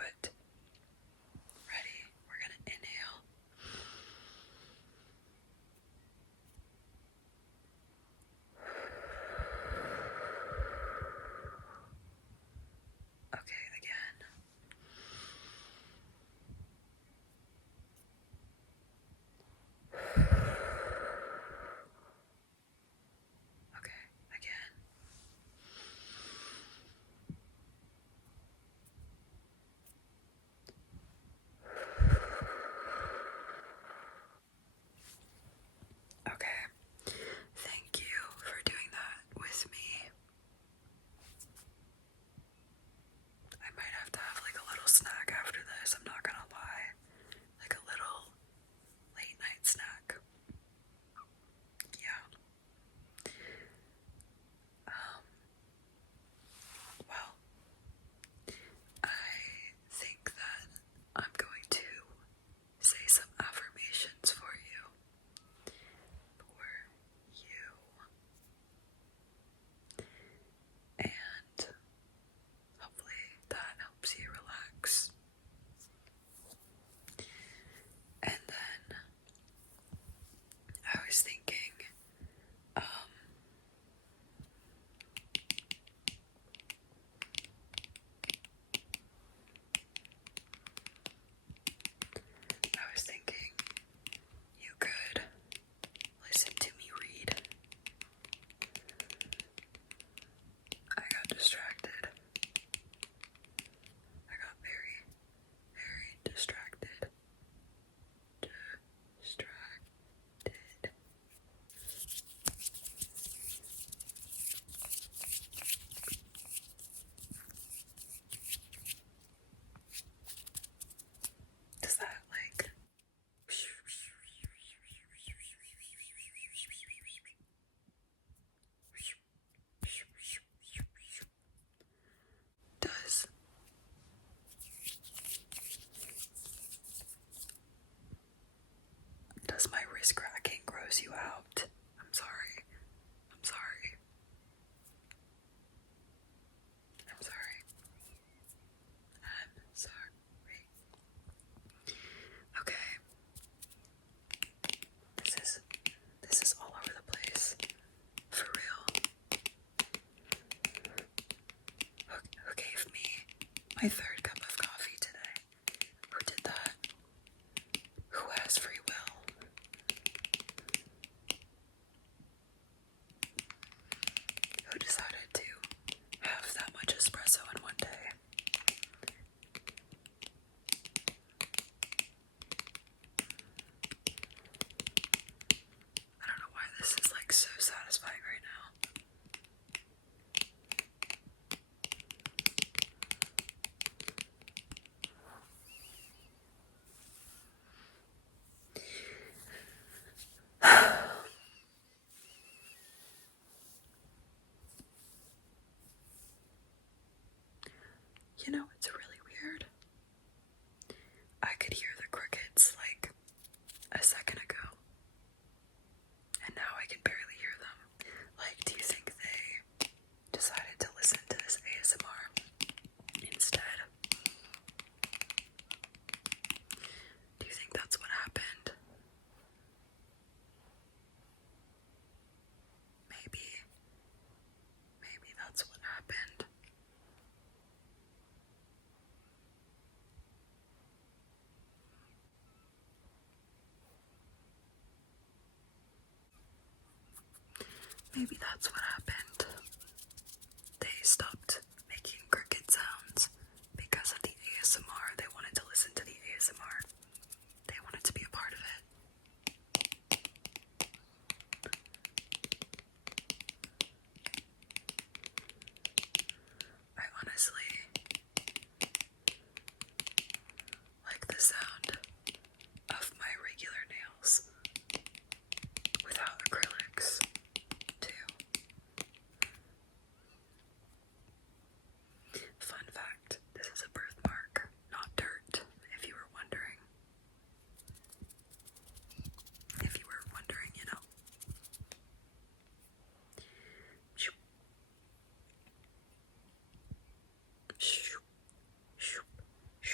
it. Ready? We're gonna inhale. Okay, again. Okay, again. Okay, thank you for doing that with me. I might have to have like a little snack after this, I'm not gonna lie. Like a little late night snack. Yeah. Well, I think that I'm going to say some affirmations for you. And hopefully that helps you relax. And then I was thinking, you could listen to me read. I got distracted. I got very, very distracted. Does that like... Does my wrist cracking gross you out? I'm sorry. I'm sorry. I'm sorry. I'm sorry. Okay. This is all over the place. For real. Who gave me my third cup of coffee today? Who did that? Who has free will? Who decided to have that much espresso in one day? I don't know why this is like so satisfying right now. You know, it's really weird. I could hear the crickets like a second ago, and now I can barely hear them. Like, do you think they decided to listen to this ASMR instead? Do you think that's what happened? Maybe that's what happened. Maybe that's what happened. They stopped making cricket sounds because of the ASMR. They wanted to listen to the ASMR. They wanted to be a part of it. I honestly like the sound of my regular nails without acrylics, too. Fun fact, this is a birthmark, not dirt, if you were wondering. If you were wondering, you know. Shoop. Shoop. Shoop. Shoop.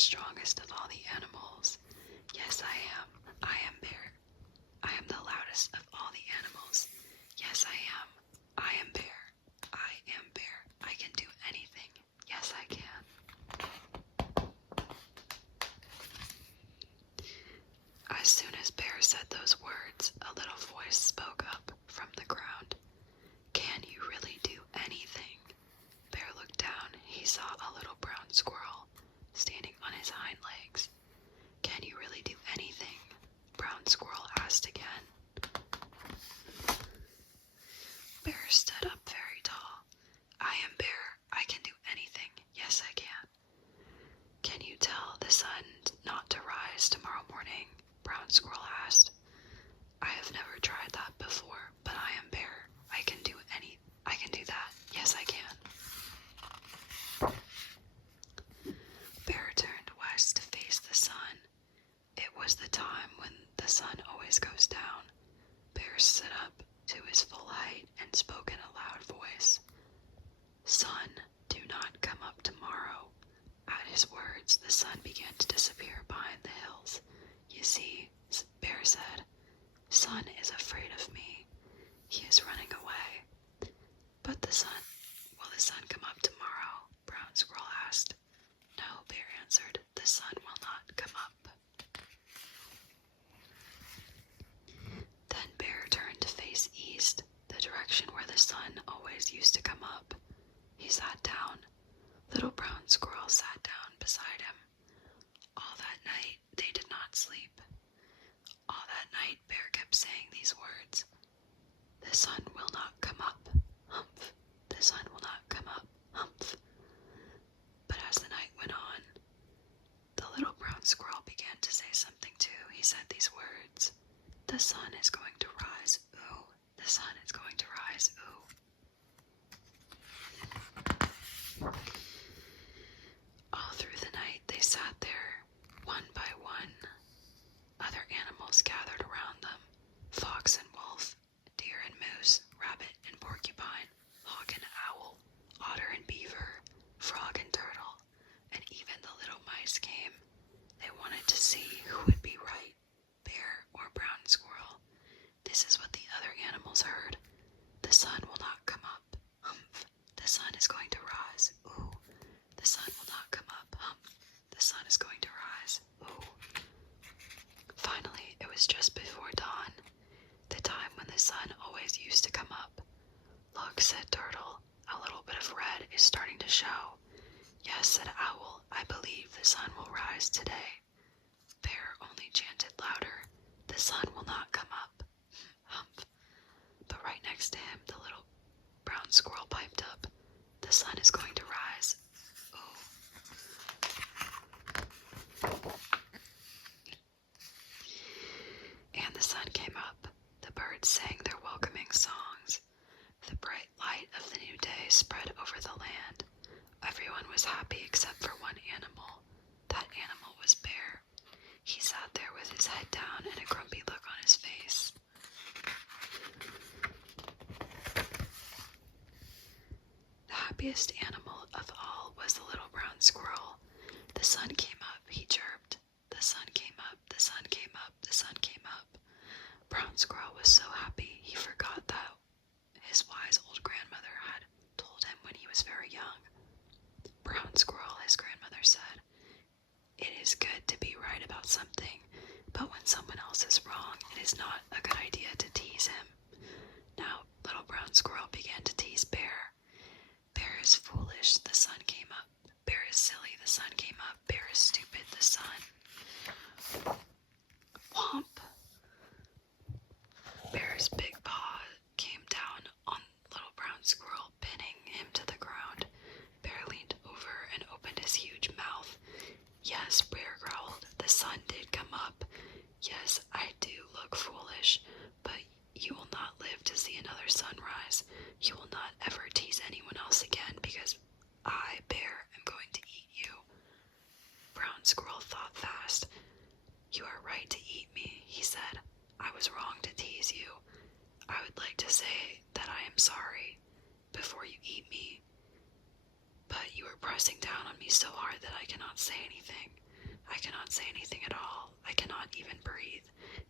strongest of all the animals. Yes, I am. I am Bear. I am the loudest of all the animals. Yes, I am. I am Bear. I am Bear. I can do anything. Yes, I can. As soon as Bear said those words, a little voice spoke up from the ground. Can you really do anything? Bear looked down. He saw a little brown squirrel standing on his hind legs. Can you really do anything? Brown Squirrel asked again. Bear stood up very tall. I am Bear. I can do anything. Yes, I can. Can you tell the sun not to rise tomorrow morning? Brown Squirrel asked. I have never tried that before, but I am Bear. I can do that. Yes, I can. Bear turned west to face the sun. It was the time when the sun always goes down. Bear stood up to his full height and spoke in a loud voice. Sun, do not come up tomorrow. At his words, the sun began to disappear behind the hills. You see, Bear said, Sun is afraid of me. He is running away. But the sun, will the sun come up tomorrow? Brown Squirrel asked. No, Bear answered, the sun will not come up. Then Bear turned to face east, the direction where the sun always used to come up. He sat down. Little Brown Squirrel sat down beside him. All that night they did not sleep. All that night Bear kept saying these words. The sun will not come up, humph. The sun will not come up, humph. But as the night went on, the little brown squirrel began to say something too. He said these words. The sun is going to rise, ooh. The sun is going to rise, ooh. All through the night they sat there, one by one. Other animals gathered around them. Fox and wolf, deer and moose, rabbit and porcupine, hawk and owl, otter and beaver, frog and turtle, and even the little mice came. They wanted to see who would be right, Bear or Brown Squirrel. This is what the other animals heard. The sun will not come up, humph. The sun is going to rise, ooh. The sun will not come up, humph. The sun is going to rise, ooh. Finally, it was just before dawn, the time when the sun always used to come up. Look, said Turtle, a little bit of red is starting to show. Yes, said Owl, I believe the sun will rise today. Bear only chanted louder, the sun will not come up, humph. But right next to him, the little brown squirrel piped up, the sun is going to rise, ooh. And the sun came up. The birds sang their welcoming songs. The bright light of the new day spread over the land. Everyone was happy except for one animal. That animal was Bear. He sat there with his head down and a grumpy look on his face. The happiest animal of all was the little brown squirrel. The sun came up, he chirped. The sun came up, the sun came up, the sun came up. Brown Squirrel was so happy he forgot that his wise old grandmother had told him when he was very young. Brown Squirrel, his grandmother said, it is good to be right about something, but when someone else is wrong, it is not a good idea to tease him. Now, little Brown Squirrel began to tease Bear. Bear is foolish, the sun came up. Bear is silly, the sun came up. Bear is stupid, the sun. Whomp. Bear's big paw came down on little brown squirrel, pinning him to the ground. Bear leaned over and opened his huge mouth. Yes, Bear growled, the sun did come up. Yes, I do look foolish, but you will not live to see another sunrise. You will not ever tease anyone else again because I, Bear, am going to eat you. Brown Squirrel thought fast. You are right to eat me, he said. I was wrong to tease you. I would like to say that I am sorry before you eat me, but you are pressing down on me so hard that I cannot say anything. I cannot say anything at all. I cannot even breathe.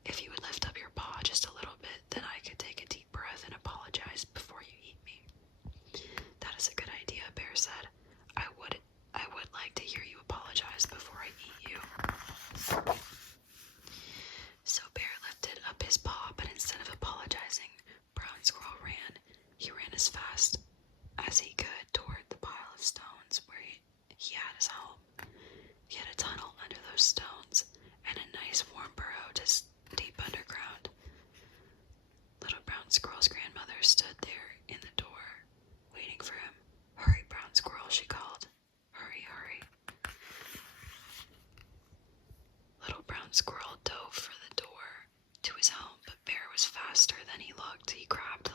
If you would lift up your paw just a little bit, then I could take a deep breath and apologize before you eat me. That is a good idea, Bear said. I would like to hear you apologize before I eat you. So Bear lifted up his paw, but instead of apologizing, Brown Squirrel ran. He ran as fast as he could toward the pile of stones where he had his home. He had a tunnel under those stones and a nice warm burrow just deep underground. Little Brown Squirrel's grandmother stood there in the door, waiting for him. Hurry, Brown Squirrel, she called. Hurry, hurry. Little Brown Squirrel dove for the door to his home, but Bear was faster than he looked. He grabbed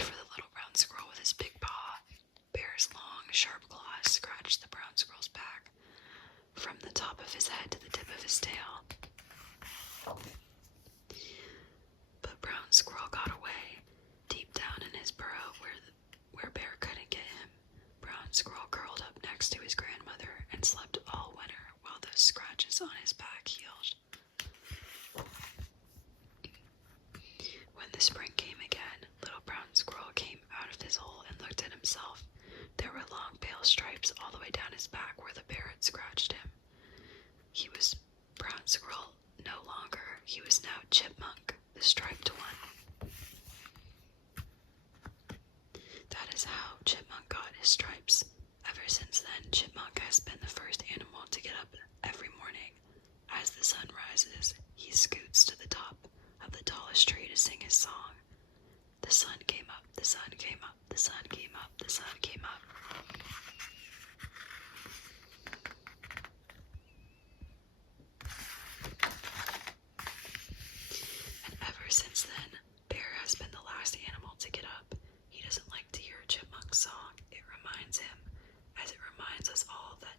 for the little brown squirrel with his big paw. Bear's long, sharp claws scratched the brown squirrel's back, from the top of his head to the tip of his tail. But Brown Squirrel got away, deep down in his burrow where Bear couldn't get him. Brown Squirrel curled up next to his grandmother and slept all winter while those scratches on his back healed. When the spring came again, little Brown Squirrel came out of his hole and looked at himself. There were long pale stripes all the way down his back where the bear had scratched him. He was Brown Squirrel no longer. He was now Chipmunk, the striped one. That is how Chipmunk got his stripes. Ever since then, Chipmunk has been the first animal to get up every morning. As the sun rises, he scoots to the top of the tallest tree to sing his song. The sun came up, the sun came up, the sun came up, the sun came up. And ever since then, Bear has been the last animal to get up. He doesn't like to hear Chipmunk's song. It reminds him, as it reminds us all, that